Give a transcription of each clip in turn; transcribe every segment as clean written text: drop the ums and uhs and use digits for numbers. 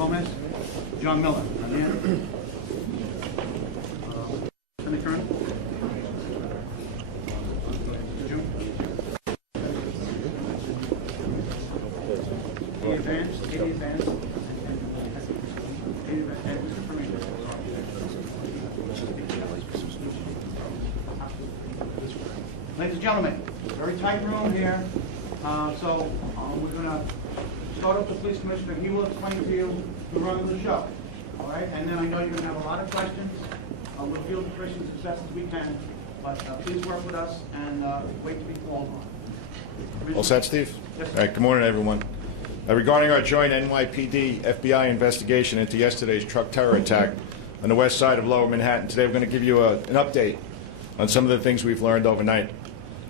Gomez. John Miller. Senator Kern. June. Ladies and gentlemen, very tight room here, so we're going to start up the police commissioner. He will explain to you the run of the show, all right? And then I know you're going to have a lot of questions. We'll field the questions as best as we can, but please work with us and wait to be called on. All set, Steve? Yes, sir. All right, good morning, everyone. Regarding our joint NYPD FBI investigation into yesterday's truck terror attack on the west side of Lower Manhattan, today we're going to give you an update on some of the things we've learned overnight.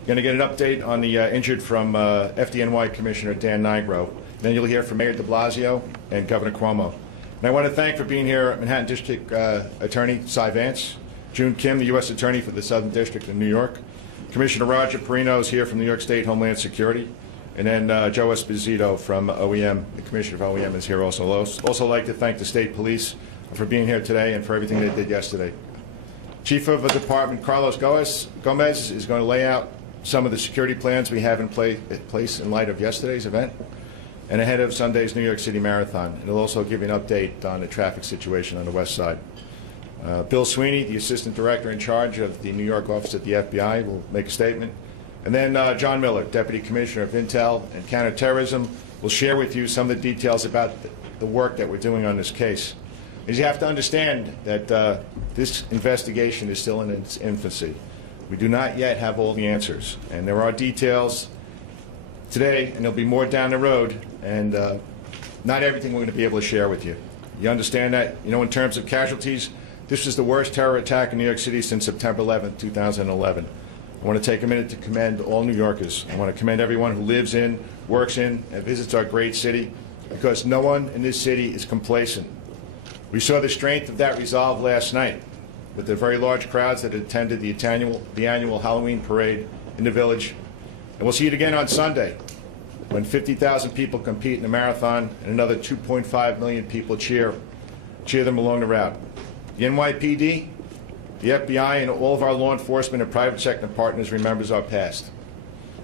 We're going to get an update on the injured from FDNY Commissioner Dan Nigro. Then you'll hear from Mayor de Blasio and Governor Cuomo. And I want to thank for being here Manhattan District Attorney Cy Vance, June Kim, the U.S. Attorney for the Southern District of New York, Commissioner Roger Perino is here from New York State Homeland Security, and then Joe Esposito from OEM, the Commissioner of OEM is here also. Also like to thank the State Police for being here today and for everything they did yesterday. Chief of the Department, Carlos Gomez, is going to lay out some of the security plans we have in place in light of yesterday's event and ahead of Sunday's New York City Marathon. And he'll also give you an update on the traffic situation on the west side. Bill Sweeney, the Assistant Director in charge of the New York office at the FBI, will make a statement. And then John Miller, Deputy Commissioner of Intel and Counterterrorism, will share with you some of the details about the work that we're doing on this case. Because you have to understand that this investigation is still in its infancy. We do not yet have all the answers. And there are details today, and there'll be more down the road, and not everything we're going to be able to share with you. You understand that? You know, in terms of casualties, this was the worst terror attack in New York City since September 11, 2011. I want to take a minute to commend all New Yorkers. I want to commend everyone who lives in, works in, and visits our great city, because no one in this city is complacent. We saw the strength of that resolve last night with the very large crowds that attended the annual Halloween parade in the Village. And we'll see it again on Sunday when 50,000 people compete in the marathon and another 2.5 million people cheer them along the route. The NYPD, the FBI, and all of our law enforcement and private sector partners remembers our past.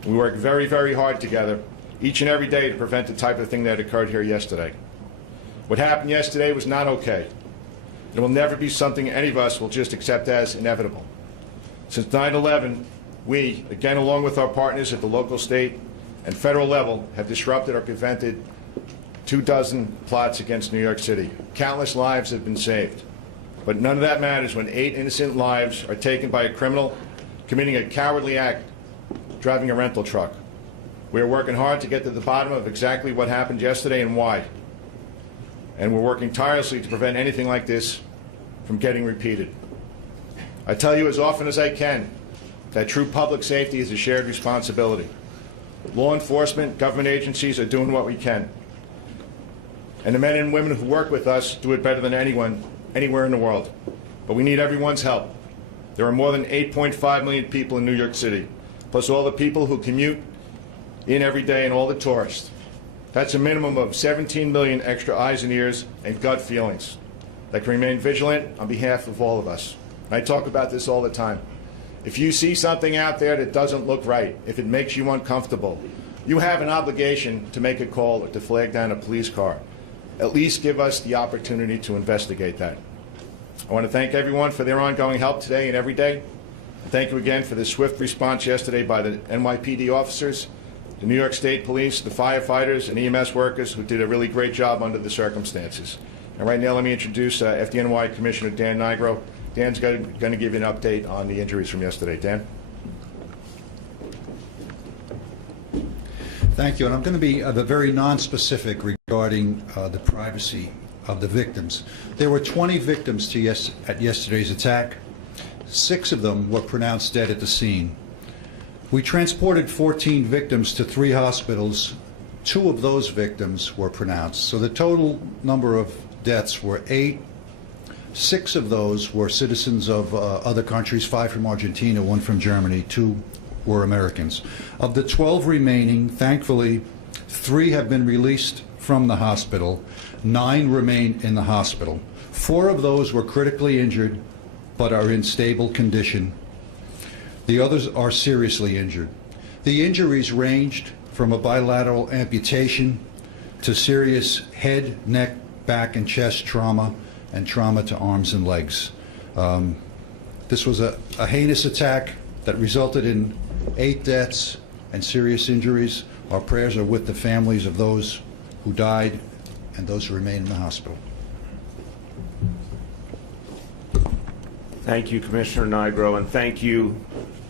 We work very, very hard together each and every day to prevent the type of thing that occurred here yesterday. What happened yesterday was not okay. It will never be something any of us will just accept as inevitable. Since 9/11, we, again along with our partners at the local, state, and federal level, have disrupted or prevented 24 plots against New York City. Countless lives have been saved. But none of that matters when 8 innocent lives are taken by a criminal committing a cowardly act, driving a rental truck. We are working hard to get to the bottom of exactly what happened yesterday and why. And we're working tirelessly to prevent anything like this from getting repeated. I tell you as often as I can that true public safety is a shared responsibility. Law enforcement, government agencies are doing what we can. And the men and women who work with us do it better than anyone anywhere in the world. But we need everyone's help. There are more than 8.5 million people in New York City, plus all the people who commute in every day and all the tourists. That's a minimum of 17 million extra eyes and ears and gut feelings that can remain vigilant on behalf of all of us. And I talk about this all the time. If you see something out there that doesn't look right, if it makes you uncomfortable, you have an obligation to make a call or to flag down a police car. At least give us the opportunity to investigate that. I want to thank everyone for their ongoing help today and every day. Thank you again for the swift response yesterday by the NYPD officers, the New York State Police, the firefighters, and EMS workers who did a really great job under the circumstances. And right now, let me introduce FDNY Commissioner Dan Nigro. Dan's going to give you an update on the injuries from yesterday. Dan? Thank you. And I'm going to be very non-specific regarding the privacy of the victims. There were 20 victims at yesterday's attack. 6 of them were pronounced dead at the scene. We transported 14 victims to 3 hospitals. 2 of those victims were pronounced. So the total number of deaths were 8. 6 of those were citizens of other countries, 5 from Argentina, 1 from Germany, 2 were Americans. Of the 12 remaining, thankfully, 3 have been released from the hospital. 9 remain in the hospital. 4 of those were critically injured but are in stable condition. The others are seriously injured. The injuries ranged from a bilateral amputation to serious head, neck, back, and chest trauma, and trauma to arms and legs. This was a heinous attack that resulted in 8 deaths and serious injuries. Our prayers are with the families of those who died and those who remain in the hospital. Thank you, Commissioner Nigro, and thank you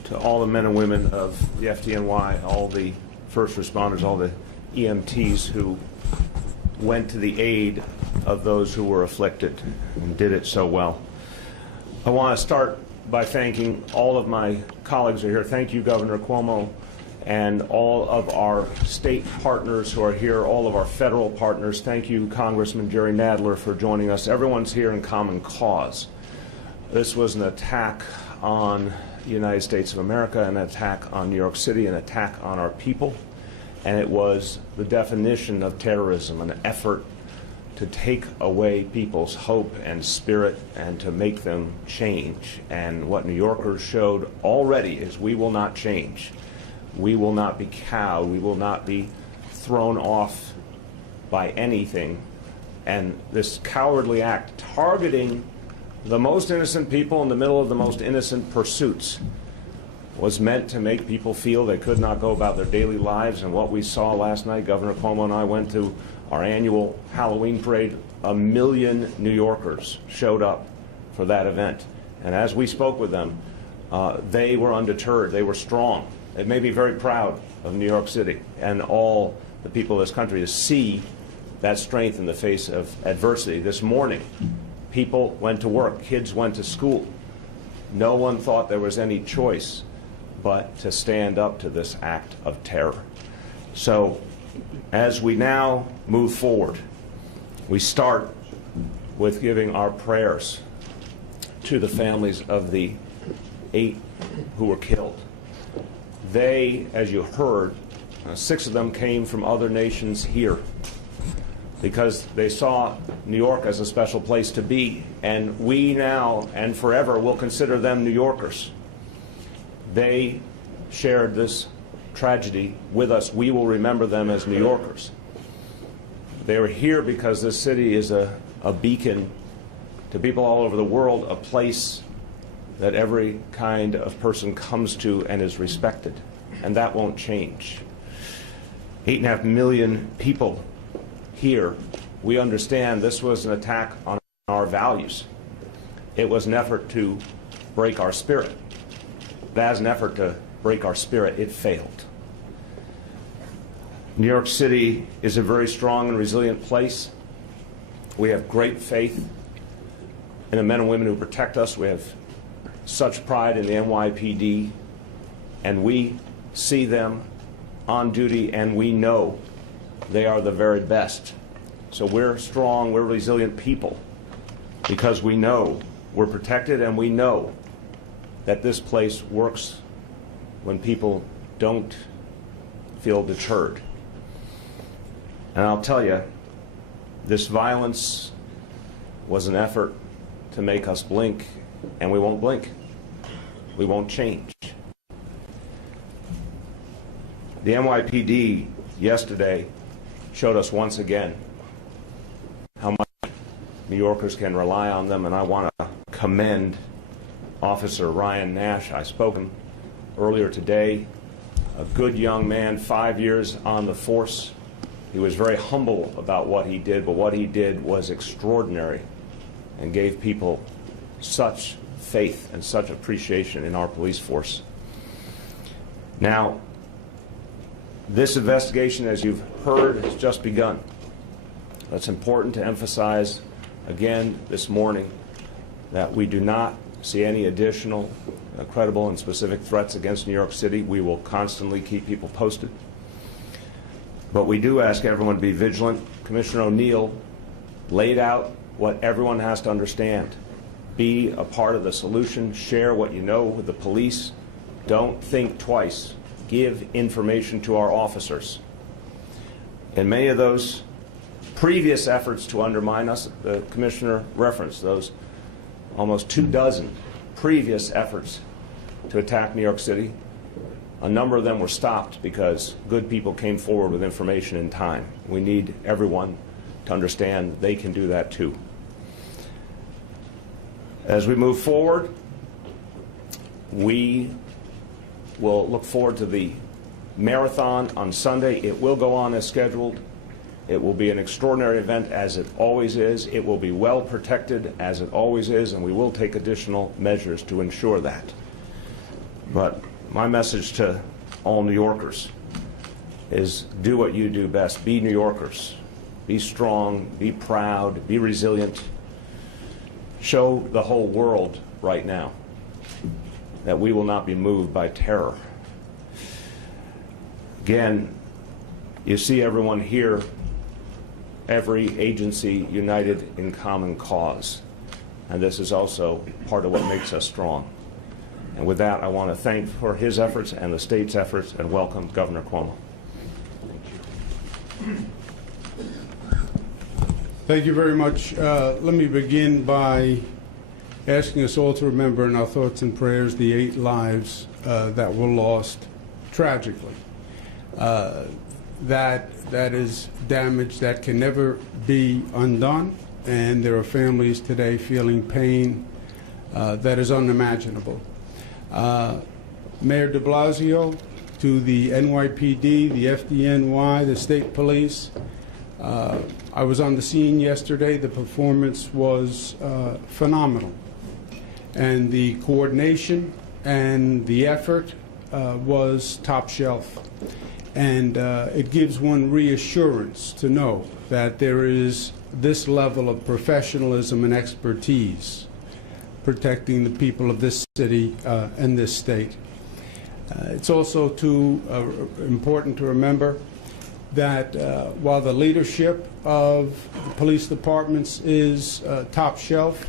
to all the men and women of the FDNY, all the first responders, all the EMTs who went to the aid of those who were afflicted and did it so well. I want to start by thanking all of my colleagues who are here. Thank you, Governor Cuomo, and all of our state partners who are here, all of our federal partners. Thank you, Congressman Jerry Nadler, for joining us. Everyone's here in common cause. This was an attack on the United States of America, an attack on New York City, an attack on our people, and it was the definition of terrorism, an effort to take away people's hope and spirit and to make them change. And what New Yorkers showed already is we will not change. We will not be cowed. We will not be thrown off by anything. And this cowardly act, targeting the most innocent people in the middle of the most innocent pursuits, was meant to make people feel they could not go about their daily lives. And what we saw last night, Governor Cuomo and I went to our annual Halloween parade. 1 million New Yorkers showed up for that event. And as we spoke with them, they were undeterred. They were strong. They made me very proud of New York City and all the people of this country to see that strength in the face of adversity. This morning, people went to work. Kids went to school. No one thought there was any choice but to stand up to this act of terror. So as we now move forward, we start with giving our prayers to the families of the 8 who were killed. They, as you heard, 6 of them came from other nations here because they saw New York as a special place to be, and we now and forever will consider them New Yorkers. They shared this tragedy with us. We will remember them as New Yorkers. They were here because this city is a beacon to people all over the world, a place that every kind of person comes to and is respected, and that won't change. 8.5 million people here. We understand this was an attack on our values. It was an effort to break our spirit. As an effort to break our spirit, it failed. New York City is a very strong and resilient place. We have great faith in the men and women who protect us. We have such pride in the NYPD, and we see them on duty, and we know they are the very best. So we're strong, we're resilient people because we know we're protected, and we know that this place works when people don't feel deterred. And I'll tell you, this violence was an effort to make us blink, and we won't blink. We won't change. The NYPD yesterday showed us once again how much New Yorkers can rely on them, and I want to commend Officer Ryan Nash. I spoke to him earlier today, a good young man, 5 years on the force. He was very humble about what he did, but what he did was extraordinary and gave people such faith and such appreciation in our police force. Now, this investigation, as you've heard, has just begun. It's important to emphasize again this morning that we do not see any additional credible and specific threats against New York City. We will constantly keep people posted. But we do ask everyone to be vigilant. Commissioner O'Neill laid out what everyone has to understand. Be a part of the solution. Share what you know with the police. Don't think twice. Give information to our officers. In many of those previous efforts to undermine us. The Commissioner referenced those almost 24 previous efforts to attack New York City. A number of them were stopped because good people came forward with information in time. We need everyone to understand they can do that too. As we move forward, we will look forward to the marathon on Sunday. It will go on as scheduled. It will be an extraordinary event, as it always is. It will be well protected, as it always is, and we will take additional measures to ensure that. But my message to all New Yorkers is do what you do best. Be New Yorkers. Be strong, be proud, be resilient. Show the whole world right now that we will not be moved by terror. Again, you see everyone here, every agency united in common cause. And this is also part of what makes us strong. And with that, I want to thank for his efforts and the state's efforts and welcome Governor Cuomo. Thank you very much. Let me begin by asking us all to remember in our thoughts and prayers the 8 lives that were lost tragically. That is damage that can never be undone, and there are families today feeling pain that is unimaginable. Mayor de Blasio, to the NYPD, the FDNY, the state police, I was on the scene yesterday. The performance was phenomenal, and the coordination and the effort was top shelf. And it gives one reassurance to know that there is this level of professionalism and expertise protecting the people of this city and this state. It's also important to remember that while the leadership of the police departments is top shelf,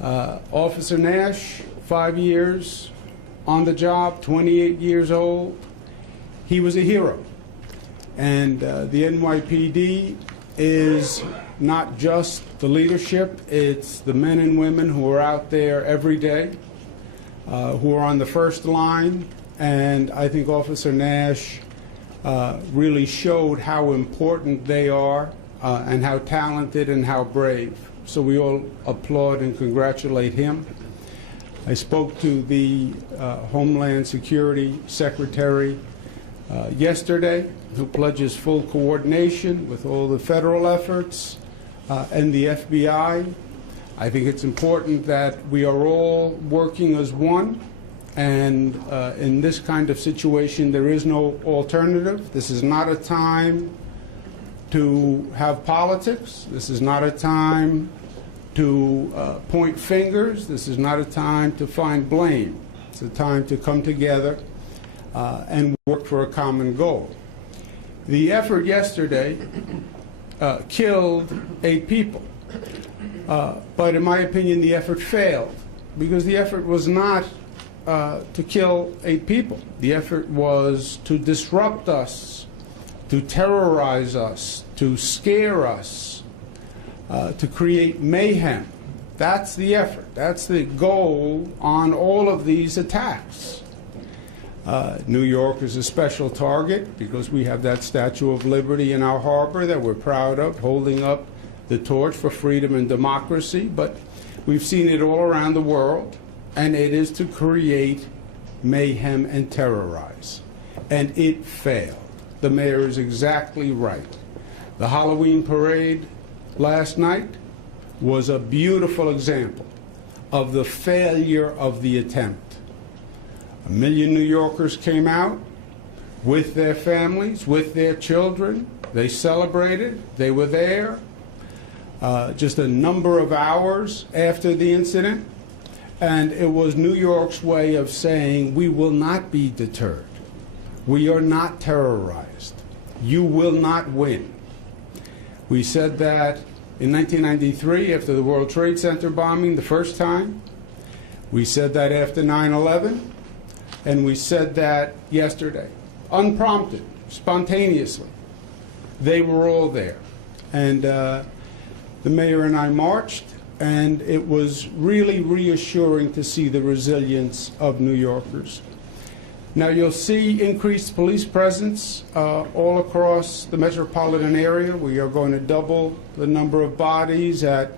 Officer Nash, 5 years on the job, 28 years old, he was a hero. And the NYPD is not just the leadership, it's the men and women who are out there every day, who are on the first line. And I think Officer Nash really showed how important they are and how talented and how brave. So we all applaud and congratulate him. I spoke to the Homeland Security Secretary yesterday, who pledges full coordination with all the federal efforts and the FBI. I think it's important that we are all working as one, and in this kind of situation there is no alternative. This is not a time to have politics. This is not a time to point fingers. This is not a time to find blame. It's a time to come together and work for a common goal. The effort yesterday killed 8 people, but in my opinion the effort failed, because the effort was not to kill 8 people. The effort was to disrupt us, to terrorize us, to scare us, to create mayhem. That's the effort. That's the goal on all of these attacks. New York is a special target because we have that Statue of Liberty in our harbor that we're proud of, holding up the torch for freedom and democracy. But we've seen it all around the world, and it is to create mayhem and terrorize. And it failed. The mayor is exactly right. The Halloween parade last night was a beautiful example of the failure of the attempt. 1 million New Yorkers came out with their families, with their children. They celebrated. They were there just a number of hours after the incident. And it was New York's way of saying, we will not be deterred. We are not terrorized. You will not win. We said that in 1993 after the World Trade Center bombing the first time. We said that after 9/11. And we said that yesterday, unprompted, spontaneously. They were all there. and the mayor and I marched, and it was really reassuring to see the resilience of New Yorkers. Now, you'll see increased police presence all across the metropolitan area. We are going to double the number of bodies at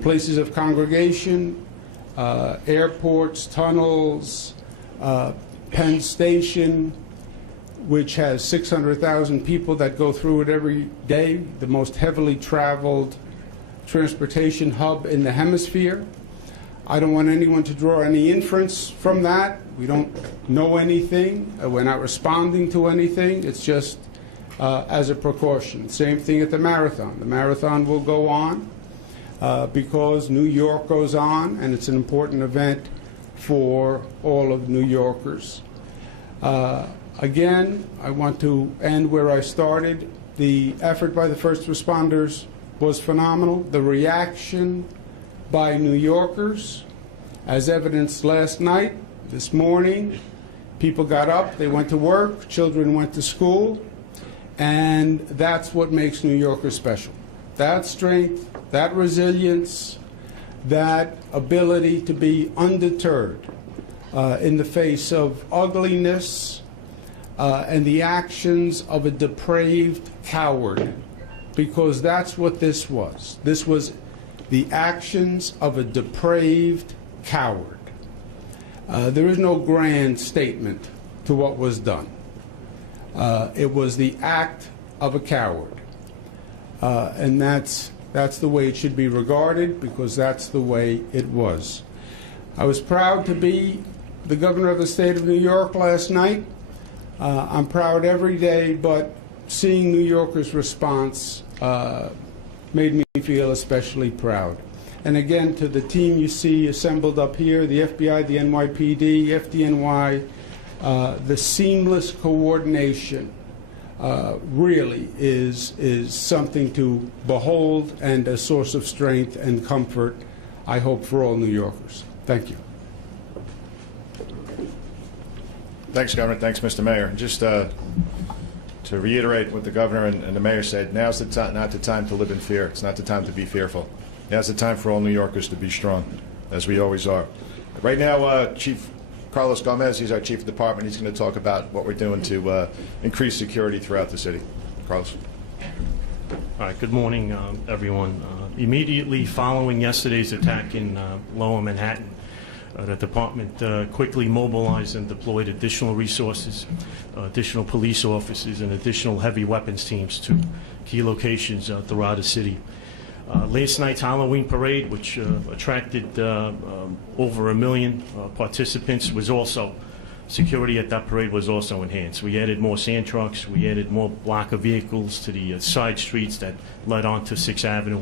places of congregation, airports, tunnels, Penn Station, which has 600,000 people that go through it every day, the most heavily traveled transportation hub in the hemisphere. I don't want anyone to draw any inference from that. We don't know anything. We're not responding to anything. It's just as a precaution. Same thing at the marathon. The marathon will go on because New York goes on, and it's an important event for all of New Yorkers. Again, I want to end where I started. The effort by the first responders was phenomenal. The reaction by New Yorkers, as evidenced last night, this morning, people got up, they went to work, children went to school, and that's what makes New Yorkers special. That strength, that resilience, that ability to be undeterred in the face of ugliness and the actions of a depraved coward, because that's what this was. This was the actions of a depraved coward. There is no grand statement to what was done. It was the act of a coward. And that's the way it should be regarded, because that's the way it was. I was proud to be the governor of the state of New York last night. I'm proud every day, but seeing New Yorkers' response made me feel especially proud. And again, to the team you see assembled up here, the FBI, the NYPD, FDNY, the seamless coordination really is something to behold, and a source of strength and comfort, I hope, for all New Yorkers. Thank you. Thanks, Governor. Thanks, Mr. Mayor. Just to reiterate what the governor and the mayor said, now's not the time to live in fear. It's not the time to be fearful. Now's the time for all New Yorkers to be strong, as we always are. Right now, Chief Carlos Gomez, he's our chief of department. He's going to talk about what we're doing to increase security throughout the city. Carlos. All right, good morning, everyone. Immediately following yesterday's attack in Lower Manhattan, the department quickly mobilized and deployed additional resources, additional police officers, and additional heavy weapons teams to key locations throughout the city. Last night's Halloween parade, which attracted over 1 million participants, was also, security at that parade was also enhanced. We added more sand trucks, we added more blocker vehicles to the side streets that led onto 6th Avenue,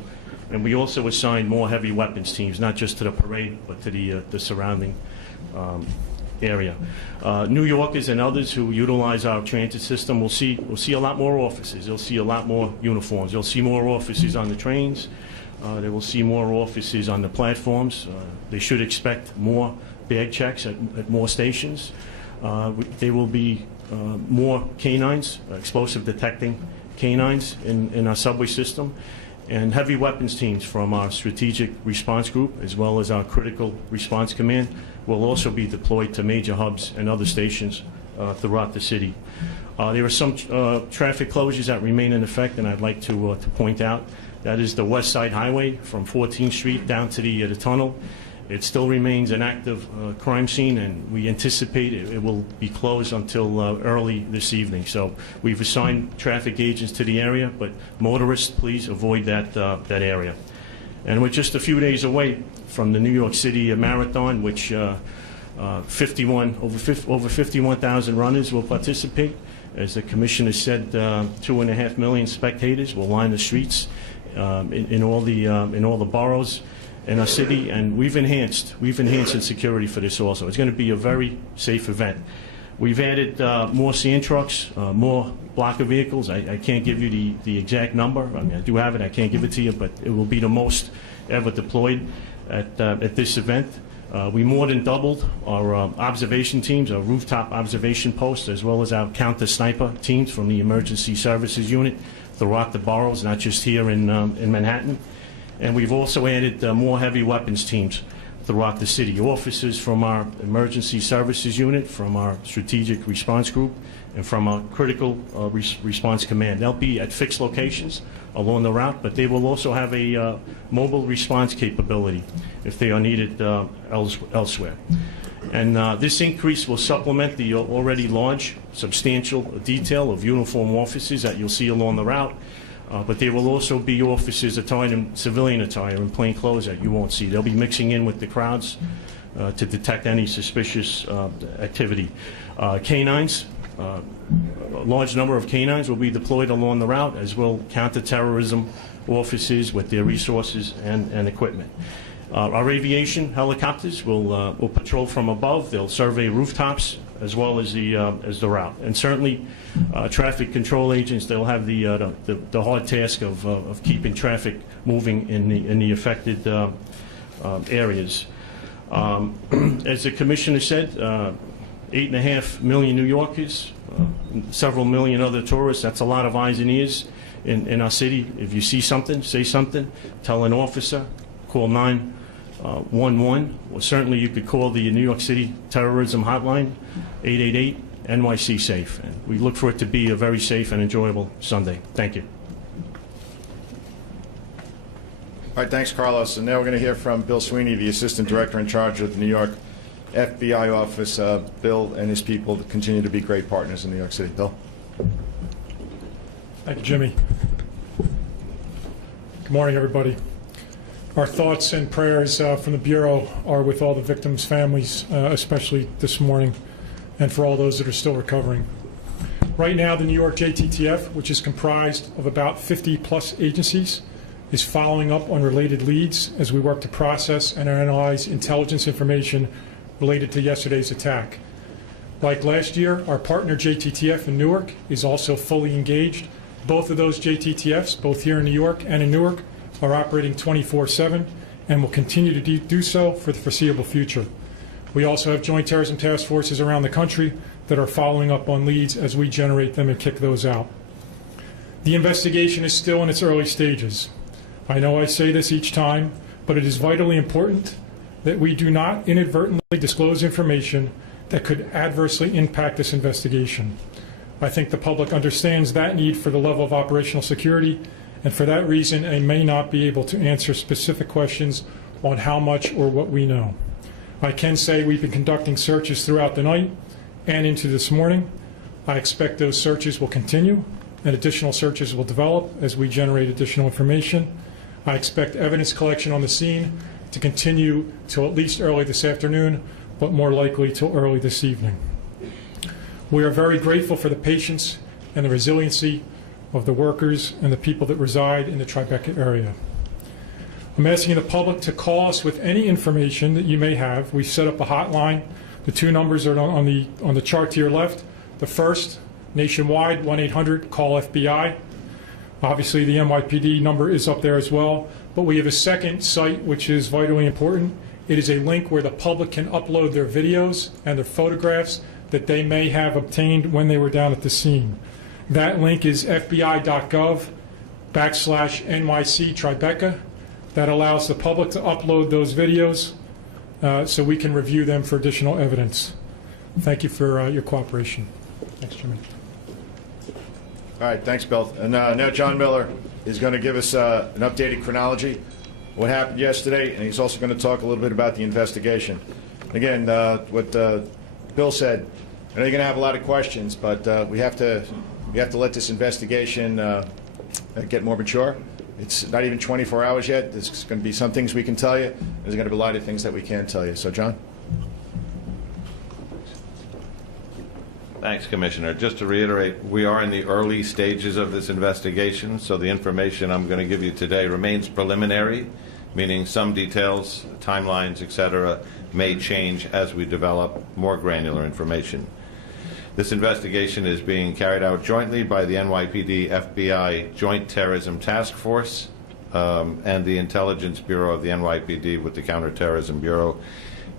and we also assigned more heavy weapons teams, not just to the parade, but to the surrounding area. New Yorkers and others who utilize our transit system will see a lot more officers. They'll see a lot more uniforms. They'll see more officers on the trains. They will see more officers on the platforms. They should expect more bag checks at more stations. There will be more canines, explosive detecting canines in our subway system, and heavy weapons teams from our strategic response group, as well as our critical response command, will also be deployed to major hubs and other stations throughout the city. There are some traffic closures that remain in effect, and I'd like to point out. That is the West Side Highway from 14th Street down to the tunnel. It still remains an active crime scene, and we anticipate it will be closed until early this evening. So we've assigned traffic agents to the area, but motorists, please avoid that area. And we're just a few days away from the New York City Marathon, which over 51,000 runners will participate. As the commissioner said, 2.5 million spectators will line the streets in all the boroughs in our city, and we've enhanced the security for this also. It's going to be a very safe event. We've added more sand trucks, more blocker vehicles. I can't give you the exact number. I mean, I do have it. I can't give it to you, but it will be the most ever deployed at this event. We more than doubled our observation teams, our rooftop observation posts, as well as our counter sniper teams from the emergency services unit throughout the boroughs, not just here in Manhattan. And we've also added more heavy weapons teams throughout the city. Officers from our emergency services unit, from our strategic response group, and from our critical response command. They'll be at fixed locations along the route, but they will also have a mobile response capability if they are needed elsewhere. And this increase will supplement the already large, substantial detail of uniform officers that you'll see along the route. But there will also be officers attired in civilian attire and plain clothes that you won't see. They'll be mixing in with the crowds to detect any suspicious activity. Canines, a large number of canines will be deployed along the route, as will counterterrorism officers with their resources and equipment. Our aviation helicopters will patrol from above. They'll survey rooftops as well as the route. And certainly, traffic control agents, they'll have the hard task of keeping traffic moving in the affected areas. As the Commissioner said, 8.5 million New Yorkers, several million other tourists. That's a lot of eyes and ears in our city. If you see something, say something. Tell an officer. Call 911. Or certainly you could call the New York City Terrorism Hotline, 888 NYC SAFE. And we look for it to be a very safe and enjoyable Sunday. Thank you. All right, thanks, Carlos. And now we're going to hear from Bill Sweeney, the Assistant Director in charge of the New York FBI office. Bill and his people continue to be great partners in New York City. Bill? Thank you, Jimmy. Good morning, everybody. Our thoughts and prayers from the Bureau are with all the victims' families, especially this morning, and for all those that are still recovering. Right now, the New York JTTF, which is comprised of about 50-plus agencies, is following up on related leads as we work to process and analyze intelligence information related to yesterday's attack. Like last year, our partner JTTF in Newark is also fully engaged. Both of those JTTFs, both here in New York and in Newark, are operating 24/7 and will continue to do so for the foreseeable future. We also have joint terrorism task forces around the country that are following up on leads as we generate them and kick those out. The investigation is still in its early stages. I know I say this each time, but it is vitally important that we do not inadvertently disclose information that could adversely impact this investigation. I think the public understands that need for the level of operational security, and for that reason, I may not be able to answer specific questions on how much or what we know. I can say we've been conducting searches throughout the night and into this morning. I expect those searches will continue and additional searches will develop as we generate additional information. I expect evidence collection on the scene to continue till at least early this afternoon, but more likely till early this evening. We are very grateful for the patience and the resiliency of the workers and the people that reside in the Tribeca area. I'm asking the public to call us with any information that you may have. We've set up a hotline. The two numbers are on the chart to your left. The first, nationwide, 1-800-CALL-FBI. Obviously, the NYPD number is up there as well. But we have a second site, which is vitally important. It is a link where the public can upload their videos and their photographs that they may have obtained when they were down at the scene. That link is fbi.gov/NYC Tribeca. That allows the public to upload those videos so we can review them for additional evidence. Thank you for your cooperation. Thanks, Jimmy. All right, thanks, Bill. And now John Miller is going to give us an updated chronology, what happened yesterday, and he's also going to talk a little bit about the investigation. Again, what Bill said, I know you're going to have a lot of questions, but we have to let this investigation get more mature. It's not even 24 hours yet. There's going to be some things we can tell you. There's going to be a lot of things that we can't tell you. So, John? Thanks, Commissioner. Just to reiterate, we are in the early stages of this investigation, so the information I'm going to give you today remains preliminary, meaning some details, timelines, etc., may change as we develop more granular information. This investigation is being carried out jointly by the NYPD FBI Joint Terrorism Task Force and the Intelligence Bureau of the NYPD with the Counterterrorism Bureau,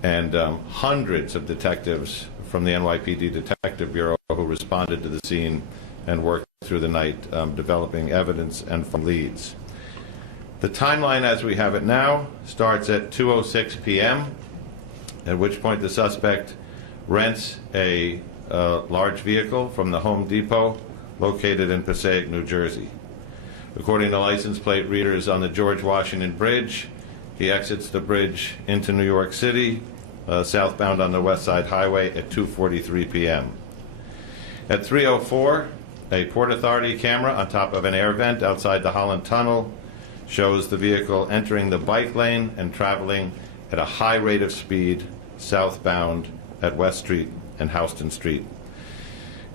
and hundreds of detectives from the NYPD Detective Bureau who responded to the scene and worked through the night, developing evidence and leads. The timeline as we have it now starts at 2:06 p.m., at which point the suspect rents a large vehicle from the Home Depot located in Passaic, New Jersey. According to license plate readers on the George Washington Bridge, he exits the bridge into New York City, southbound on the West Side Highway at 2:43 p.m. At 3:04, a Port Authority camera on top of an air vent outside the Holland Tunnel shows the vehicle entering the bike lane and traveling at a high rate of speed southbound at West Street and Houston Street.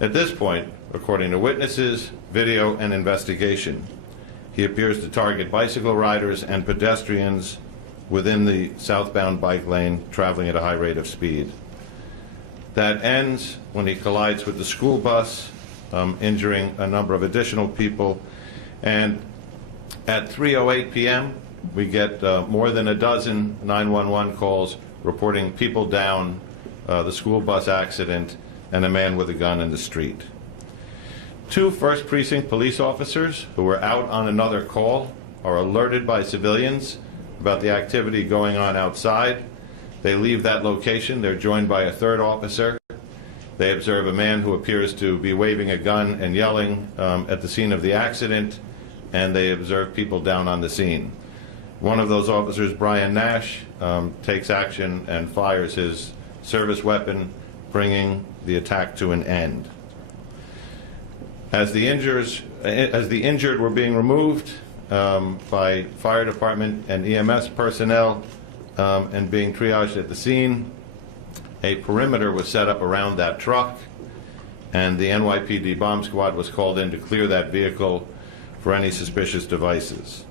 At this point, according to witnesses, video, and investigation, he appears to target bicycle riders and pedestrians within the southbound bike lane traveling at a high rate of speed. That ends when he collides with the school bus, injuring a number of additional people. And at 3:08 p.m., we get more than a dozen 911 calls reporting people down, the school bus accident, and a man with a gun in the street. 2 First Precinct police officers who were out on another call are alerted by civilians about the activity going on outside. They leave that location. They're joined by a 3rd officer. They observe a man who appears to be waving a gun and yelling at the scene of the accident, and they observe people down on the scene. One of those officers, Brian Nash, takes action and fires his service weapon, bringing the attack to an end. As the injured were being removed by fire department and EMS personnel and being triaged at the scene, a perimeter was set up around that truck, and the NYPD bomb squad was called in to clear that vehicle for any suspicious devices.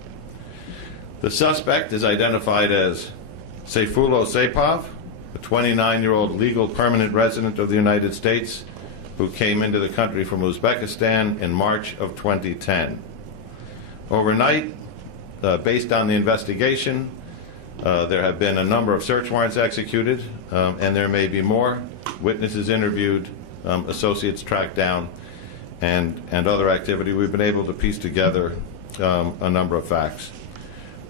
The suspect is identified as Seyfulo Sepov, a 29-year-old legal permanent resident of the United States who came into the country from Uzbekistan in March of 2010. Overnight, based on the investigation, there have been a number of search warrants executed, and there may be more. Witnesses interviewed, associates tracked down, and other activity. We've been able to piece together a number of facts.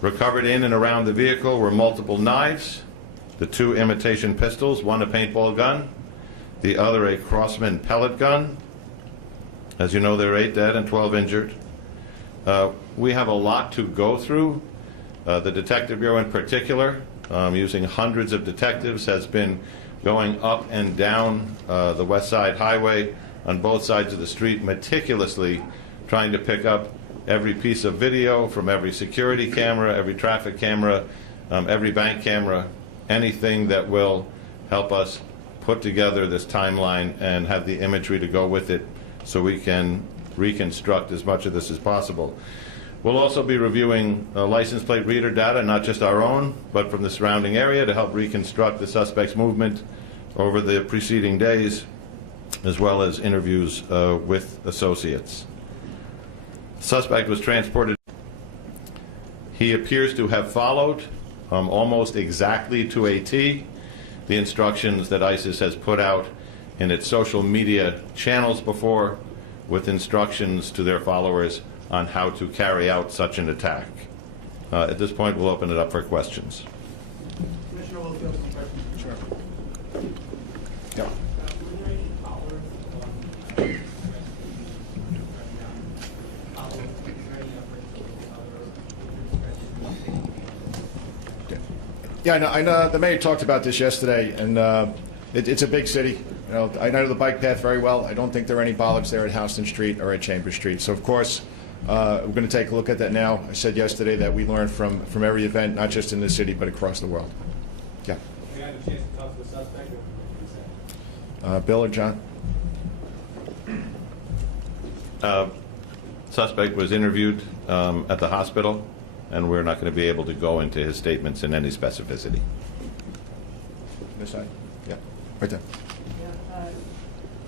Recovered in and around the vehicle were multiple knives, the 2 imitation pistols, one a paintball gun, the other a Crossman pellet gun. As you know, there are 8 dead and 12 injured. We have a lot to go through. The Detective Bureau in particular, using hundreds of detectives, has been going up and down the West Side Highway on both sides of the street, meticulously trying to pick up every piece of video from every security camera, every traffic camera, every bank camera, anything that will help us put together this timeline and have the imagery to go with it so we can reconstruct as much of this as possible. We'll also be reviewing license plate reader data, not just our own, but from the surrounding area, to help reconstruct the suspect's movement over the preceding days, as well as interviews with associates. The suspect was transported. He appears to have followed almost exactly to a T the instructions that ISIS has put out in its social media channels before, with instructions to their followers on how to carry out such an attack. At this point, we'll open it up for questions. Commissioner Wilfield, some questions? Sure. Yep. Yeah, I know the mayor talked about this yesterday, and it's a big city. You know, I know the bike path very well. I don't think there are any bollards there at Houston Street or at Chambers Street. So, of course, we're going to take a look at that now. I said yesterday that we learn from every event, not just in this city, but across the world. Yeah. We had a chance to talk to the suspect. Or what did he say? Bill or John? Suspect was interviewed at the hospital, and we're not going to be able to go into his statements in any specificity. This side? Yeah. Right there. Yeah,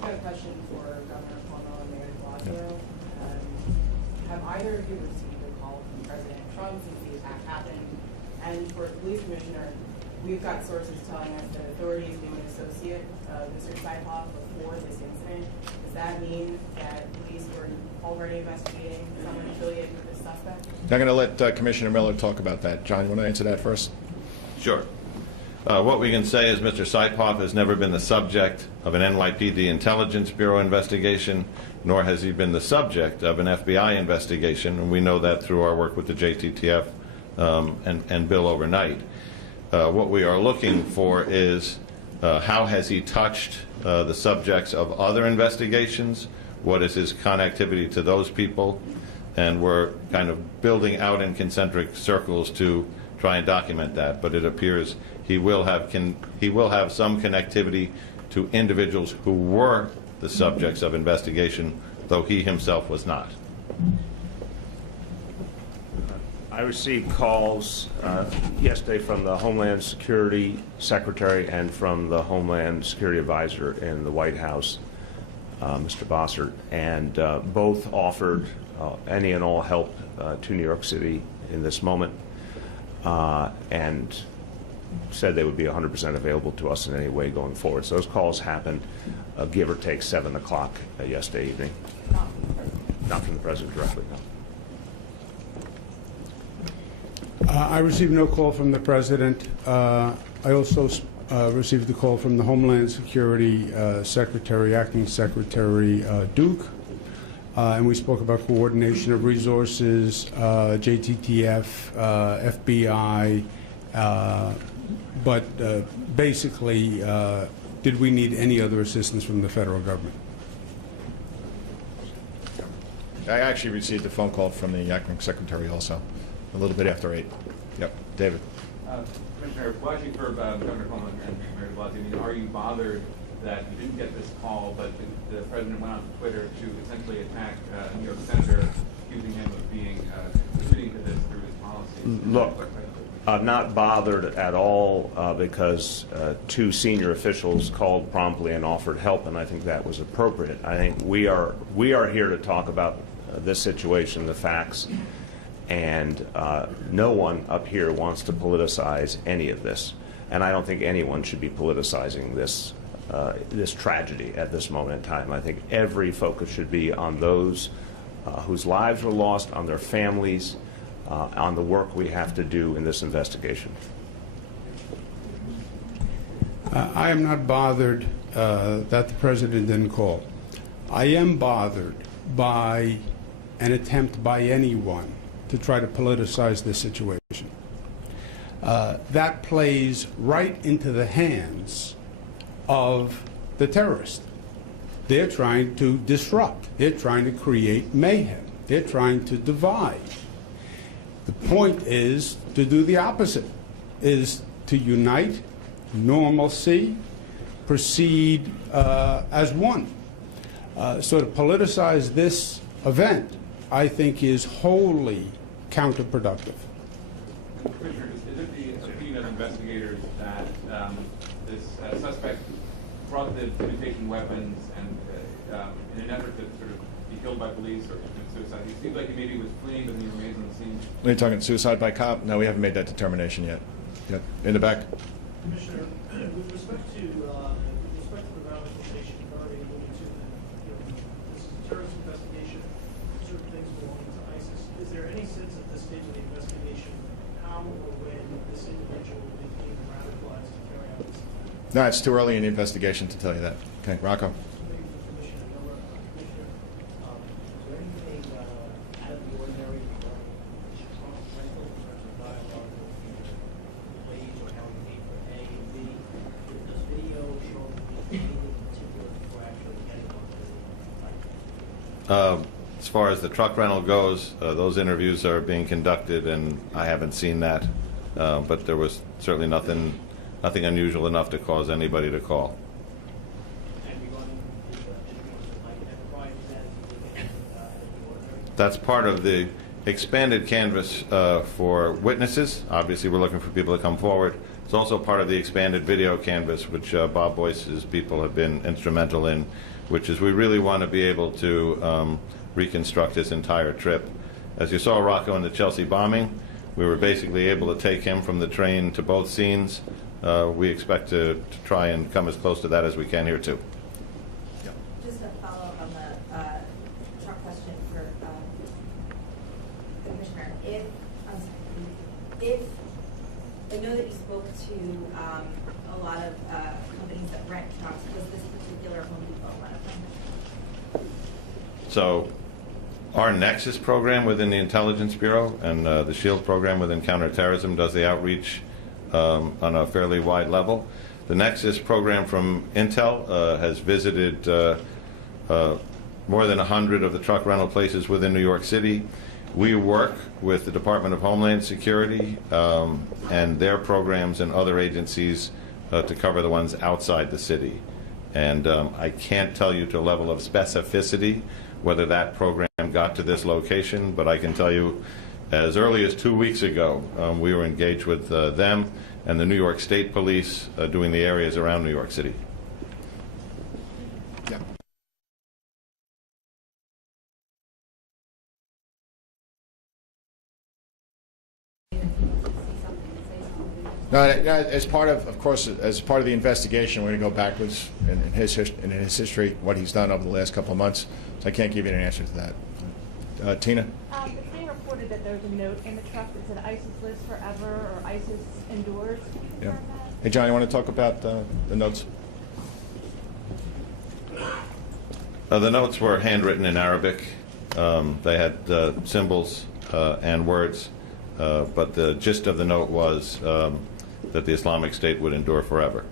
I have a question for Governor Cuomo and Mayor Blasio. Have either of you received a call from President Trump since the attack happened? And for the police commissioner, we've got sources telling us that authorities knew an associate of Mr. Seipoff before this incident. Does that mean that police were already investigating someone affiliated with this suspect? I'm going to let Commissioner Miller talk about that. John, you want to answer that first? Sure. What we can say is Mr. Seipoff has never been the subject of an NYPD Intelligence Bureau investigation, nor has he been the subject of an FBI investigation, and we know that through our work with the JTTF and Bill overnight. What we are looking for is how has he touched the subjects of other investigations, what is his connectivity to those people, and we're kind of building out in concentric circles to try and document that, but it appears he will have some connectivity to individuals who were the subjects of investigation, though he himself was not. I received calls yesterday from the Homeland Security Secretary and from the Homeland Security Advisor in the White House, Mr. Bossert, and both offered any and all help to New York City in this moment, and said they would be 100% available to us in any way going forward. So those calls happened, give or take 7 o'clock yesterday evening. Not from the President directly, no. I received no call from the President. I also received a call from the Homeland Security Secretary, Acting Secretary Duke, and we spoke about coordination of resources, JTTF, FBI, but basically, did we need any other assistance from the federal government? I actually received a phone call from the acting secretary also, a little bit after 8. Yep, David. Commissioner, watching for Governor Cuomo and Mayor de Blasio, I mean, are you bothered that you didn't get this call, but the President went on Twitter to essentially attack a New York senator, accusing him of being contributing to this through his policies? Look, I'm not bothered at all because 2 senior officials called promptly and offered help, and I think that was appropriate. I think we are here to talk about this situation, the facts, and no one up here wants to politicize any of this, and I don't think anyone should be politicizing this this tragedy at this moment in time. I think every focus should be on those whose lives were lost, on their families, on the work we have to do in this investigation. I am not bothered that the President didn't call. I am bothered by an attempt by anyone to try to politicize this situation. That plays right into the hands of the terrorists. They're trying to disrupt. They're trying to create mayhem. They're trying to divide. The point is to do the opposite, is to unite, normalcy, proceed as one. So to politicize this event, I think, is wholly counterproductive. Commissioner, is it the opinion of investigators that this suspect brought the imitation weapons and in an effort to sort of be killed by police or commit suicide? It seems like he maybe was fleeing, but he remains on the scene. Are you talking suicide by cop? No, we haven't made that determination yet. Yep. In the back. Commissioner, with respect to the ramification already alluded to, this is a terrorist investigation, certain things belonging to ISIS. Is there any sense at this stage of the investigation how or when this individual became radicalized to carry out this attack? No, it's too early in the investigation to tell you that. Okay, Rocco. Commissioner Miller, Commissioner, is there anything out of the ordinary regarding strong rental in terms of dialogue with the ladies or how we pay for A and B? Does video show anything in particular before actually getting on the As far as the truck rental goes, those interviews are being conducted, and I haven't seen that. But there was certainly nothing unusual enough to cause anybody to call. And regarding the interviews that might identify that out of the ordinary? That's part of the expanded canvas for witnesses. Obviously, we're looking for people to come forward. It's also part of the expanded video canvas, which Bob Boyce's people have been instrumental in, which is we really want to be able to reconstruct this entire trip. As you saw Rocco in the Chelsea bombing, we were basically able to take him from the train to both scenes we expect to try and come as close to that as we can here too. Just a follow-up on the truck question for the Commissioner. If I know that you spoke to a lot of companies that rent trucks, was this particular Home Depot one of them? So our Nexus program within the Intelligence Bureau and the SHIELD program within counterterrorism does the outreach on a fairly wide level. The Nexus program from Intel has visited more than 100 of the truck rental places within New York City. We work with the Department of Homeland Security and their programs and other agencies to cover the ones outside the city. And I can't tell you to a level of specificity whether that program got to this location, but I can tell you as early as 2 weeks ago, we were engaged with them and the New York State Police doing the areas around New York City. Yeah. No, as part of course, as part of the investigation, we're going to go backwards in his history, what he's done over the last couple of months. So I can't give you an answer to that. Tina? It's being reported that there's a note in the truck that said ISIS lives forever or ISIS endures. Yeah. Hey, John, you want to talk about the notes? The notes were handwritten in Arabic. They had symbols and words, but the gist of the note was that the Islamic State would endure forever.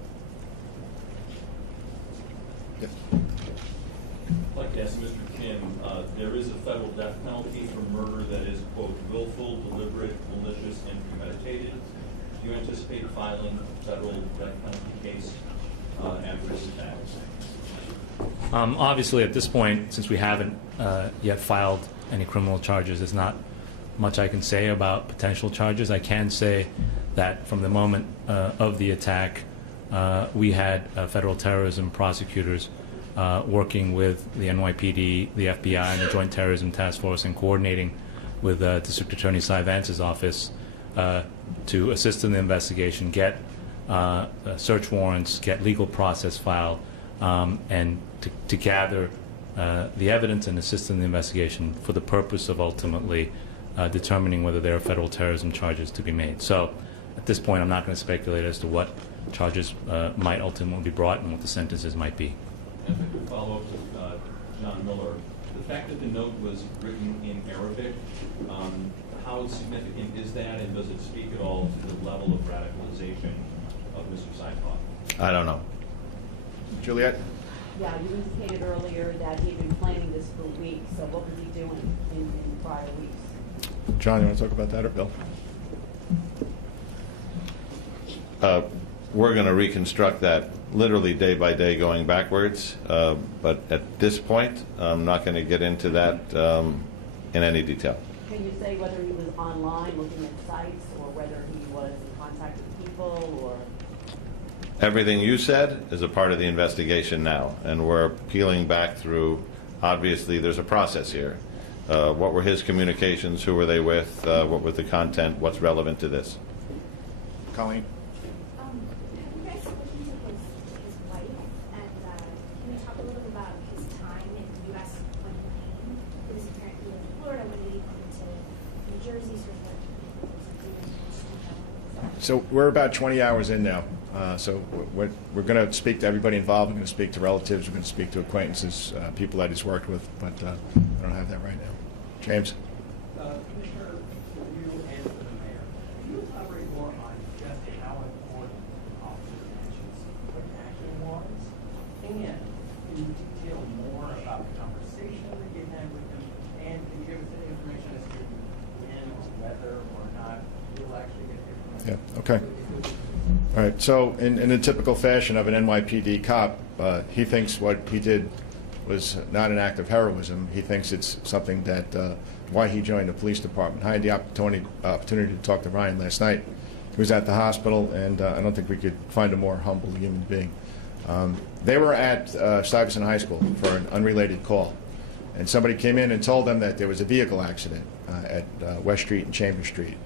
Yes. I'd like to ask Mr. Kim, there is a federal death penalty for murder that is, quote, willful, deliberate, malicious, and premeditated. Do you anticipate filing a federal death penalty case after this attack? Obviously, at this point, since we haven't yet filed any criminal charges, there's not much I can say about potential charges. I can say that from the moment of the attack, we had federal terrorism prosecutors working with the NYPD, the FBI, and the Joint Terrorism Task Force, and coordinating with District Attorney Cy Vance's office to assist in the investigation, get search warrants, get legal process filed, and to gather the evidence and assist in the investigation for the purpose of ultimately determining whether there are federal terrorism charges to be made. So at this point, I'm not going to speculate as to what charges might ultimately be brought and what the sentences might be. If I could follow up with John Miller, the fact that the note was written in Arabic, how significant is that, and does it speak at all to the level of radicalization of Mr. Saipov? I don't know. Juliet? Yeah, you indicated earlier that he'd been planning this for weeks, so what was he doing in prior weeks? John, you want to talk about that, or Bill? We're going to reconstruct that literally day by day going backwards, but at this point, I'm not going to get into that in any detail. Can you say whether he was online looking at sites or whether he was in contact with people or? Everything you said is a part of the investigation now, and we're peeling back through, obviously there's a process here. What were his communications, who were they with, what was the content, what's relevant to this? Colleen? Have you guys spoken to his wife, and can you talk a little bit about his time in the U.S. when he came? He was apparently in Florida. When did he come to New Jersey? So we're about 20 hours in now. So we're going to speak to everybody involved. We're going to speak to relatives. We're going to speak to acquaintances, people that he's worked with, but I don't have that right now. James? Commissioner, for you and for the mayor, can you elaborate more on just how important Officer Mansion's quick action was? And can you detail more about the conversation that you had with him? And can you give us any information as to when or whether or not you'll actually get information? Yeah, okay. All right, so in the typical fashion of an NYPD cop, he thinks what he did was not an act of heroism. He thinks it's something that, why he joined the police department. I had the opportunity to talk to Ryan last night. He was at the hospital, and I don't think we could find a more humble human being. They were at Stuyvesant High School for an unrelated call, and somebody came in and told them that there was a vehicle accident at West Street and Chambers Street.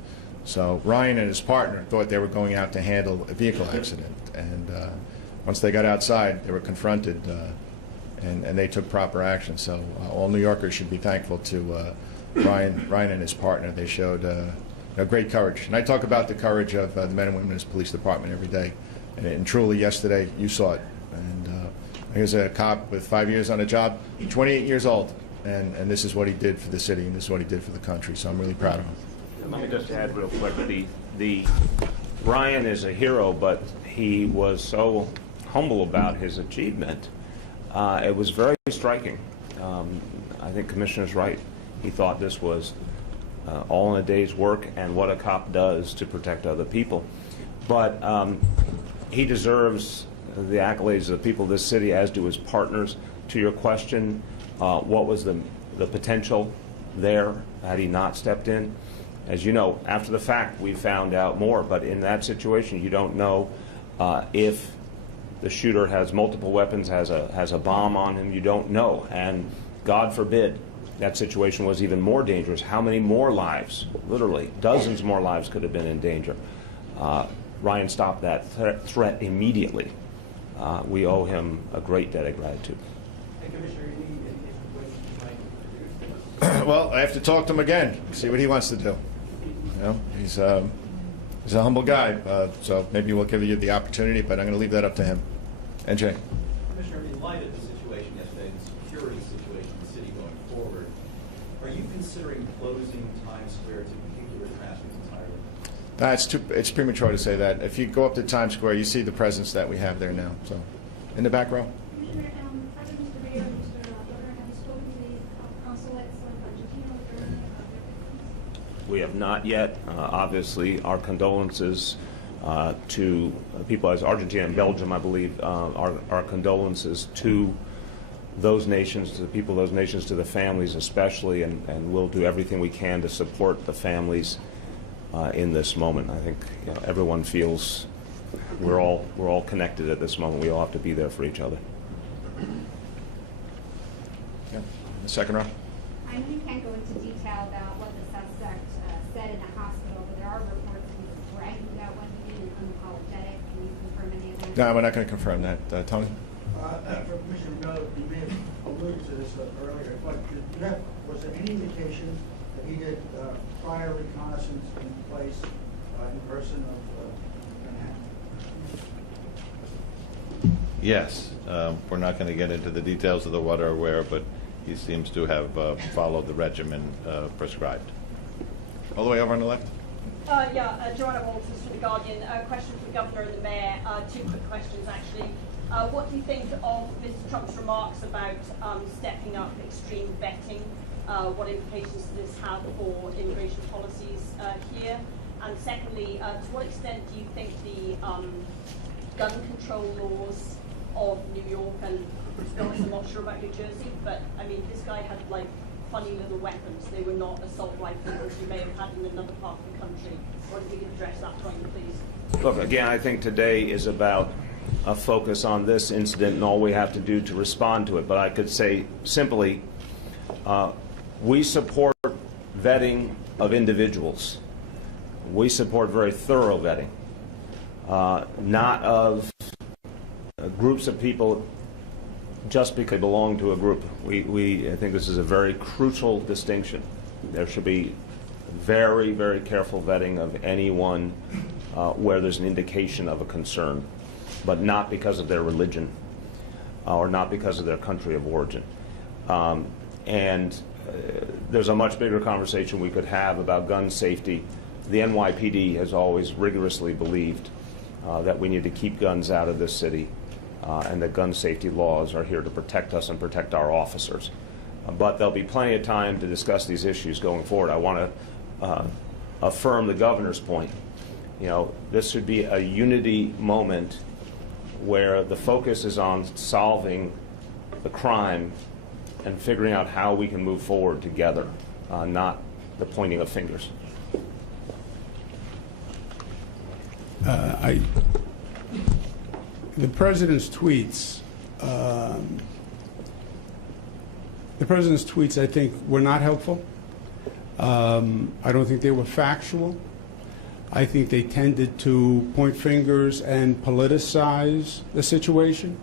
So Ryan and his partner thought they were going out to handle a vehicle accident, and once they got outside, they were confronted, and they took proper action. So all New Yorkers should be thankful to Ryan and his partner. They showed great courage. And I talk about the courage of the men and women in this police department every day. And truly, yesterday, you saw it. And here's a cop with 5 years on the job, 28 years old. And this is what he did for the city, and this is what he did for the country. So I'm really proud of him. Let me just add real quick, the Ryan is a hero, but he was so humble about his achievement. It was very striking. I think Commissioner's right. He thought this was all in a day's work and what a cop does to protect other people. But he deserves the accolades of the people of this city, as do his partners. To your question, what was the potential there had he not stepped in? As you know, after the fact, we found out more. But in that situation, you don't know if the shooter has multiple weapons, has a bomb on him. You don't know. And God forbid that situation was even more dangerous. How many more lives, literally dozens more lives, could have been in danger? Ryan stopped that threat immediately. We owe him a great debt of gratitude. Well, I have to talk to him again, see what he wants to do. You know, he's a humble guy, so maybe we'll give you the opportunity, but I'm going to leave that up to him. NJ. Commissioner, in light of the situation yesterday, the security situation in the city going forward, are you considering closing Times Square to vehicular traffic entirely? It's premature to say that. If you go up to Times Square, you see the presence that we have there now. So, in the back row. Commissioner, President Mr. Mayor, Mr. Governor, have you spoken to the consulates of Argentina or Germany about their victims? We have not yet. Obviously, our condolences to people as Argentina and Belgium, I believe, our condolences to those nations, to the people of those nations, to the families especially, and we'll do everything we can to support the families in this moment. I think everyone feels we're all connected at this moment. We all have to be there for each other. Yeah. The second row. I know you can't go into detail about what the suspect said in the hospital, but there are reports that he was bragging about what he did and unapologetic. Can you confirm any of that? No, we're not going to confirm that. Tony? For Commissioner Miller, you may have alluded to this earlier, but was there any indication that he did prior reconnaissance in place in person of Manhattan? Yes. We're not going to get into the details of the what or where, but he seems to have followed the regimen prescribed. All the way over on the left. Joanna Walters from The Guardian. A question for the Governor and the Mayor. Two quick questions, actually. What do you think of Mr. Trump's remarks about stepping up extreme vetting? What implications does this have for immigration policies here? And secondly, to what extent do you think the gun control laws of New York, and to be honest, I'm not sure about New Jersey, but I mean, this guy had like funny little weapons. They were not assault rifles as you may have had in another part of the country. What if you could address that point, please? Look, again, I think today is about a focus on this incident and all we have to do to respond to it. But I could say simply, we support vetting of individuals. We support very thorough vetting, not of groups of people just because they belong to a group. I think this is a very crucial distinction. There should be very, very careful vetting of anyone where there's an indication of a concern, but not because of their religion or not because of their country of origin. There's a much bigger conversation we could have about gun safety. The NYPD has always rigorously believed that we need to keep guns out of this city, and that gun safety laws are here to protect us and protect our officers. But there'll be plenty of time to discuss these issues going forward. I want to affirm the governor's point. You know, this should be a unity moment where the focus is on solving the crime and figuring out how we can move forward together, not the pointing of fingers. The president's tweets, I think, were not helpful. I don't think they were factual. I think they tended to point fingers and politicize the situation.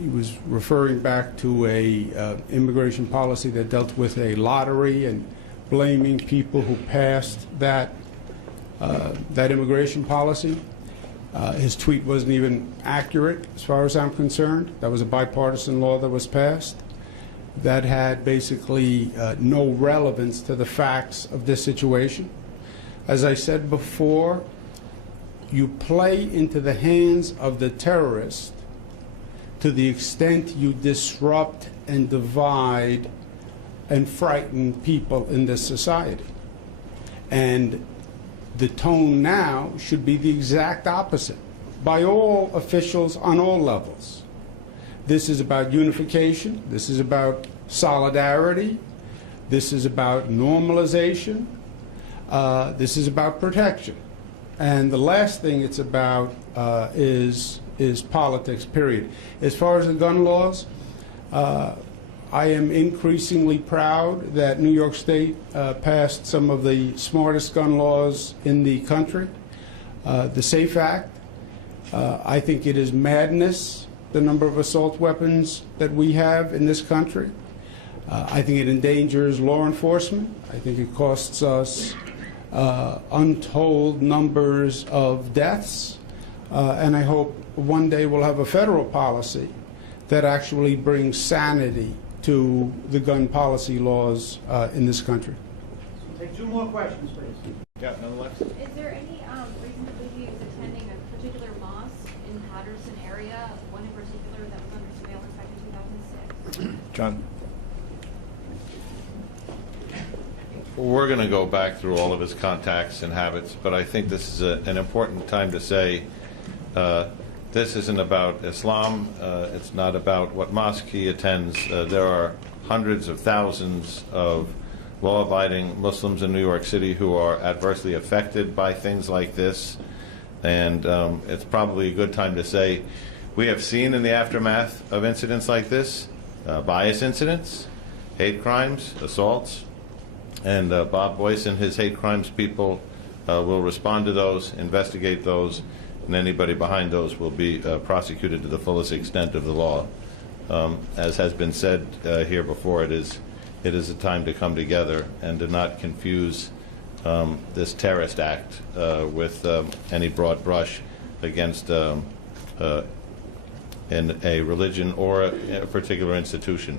He was referring back to a immigration policy that dealt with a lottery and blaming people who passed that immigration policy. His tweet wasn't even accurate as far as I'm concerned. That was a bipartisan law that was passed that had basically no relevance to the facts of this situation. As I said before, you play into the hands of the terrorist to the extent you disrupt and divide and frighten people in this society. And the tone now should be the exact opposite by all officials on all levels. This is about unification. This is about solidarity. This is about normalization. This is about protection. And the last thing it's about is politics, period. As far as the gun laws, I am increasingly proud that New York State passed some of the smartest gun laws in the country. The SAFE Act, I think it is madness, the number of assault weapons that we have in this country. I think it endangers law enforcement. I think it costs us untold numbers of deaths. And I hope one day we'll have a federal policy that actually brings sanity to the gun policy laws in this country. Take two more questions, please. Yeah, none left. Is there any reason to believe he was attending a particular mosque in Patterson area, one in particular that was under surveillance back in 2006? John? We're going to go back through all of his contacts and habits, but I think this is an important time to say this isn't about Islam. It's not about what mosque he attends. There are hundreds of thousands of law-abiding Muslims in New York City who are adversely affected by things like this. And it's probably a good time to say we have seen in the aftermath of incidents like this, bias incidents, hate crimes, assaults, and Bob Boyce and his hate crimes people will respond to those, investigate those, and anybody behind those will be prosecuted to the fullest extent of the law. As has been said here before, it is a time to come together and to not confuse this terrorist act with any broad brush against in a religion or a particular institution.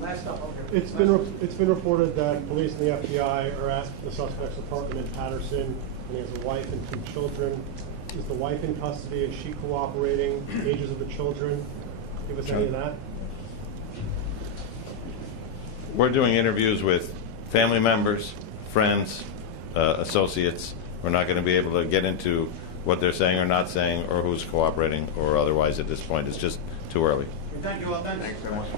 Last up, okay. It's been reported that police and the FBI are at the suspect's apartment in Patterson, and he has a wife and 2 children. Is the wife in custody? Is she cooperating? Ages of the children? Give us any of that. We're doing interviews with family members, friends, associates. We're not going to be able to get into what they're saying or not saying or who's cooperating or otherwise at this point. It's just too early. Thank you all. Thanks very much.